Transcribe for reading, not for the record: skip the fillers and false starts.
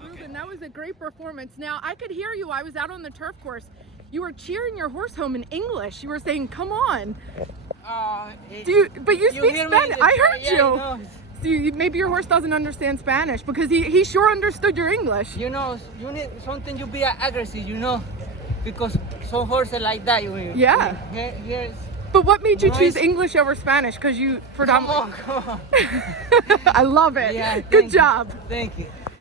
Ruben, that was a great performance. Now, I could hear you. I was out on the turf course. You were cheering your horse home in English. You were saying, come on. But you speak Spanish. I heard you. No. So maybe your horse doesn't understand Spanish because he sure understood your English. You know, you need something you be aggressive, you know, because some horses like that. Yeah. Here's But what made you choose English over Spanish? Because you predominantly. Come on. I love it. Yeah, Good job. Thank you.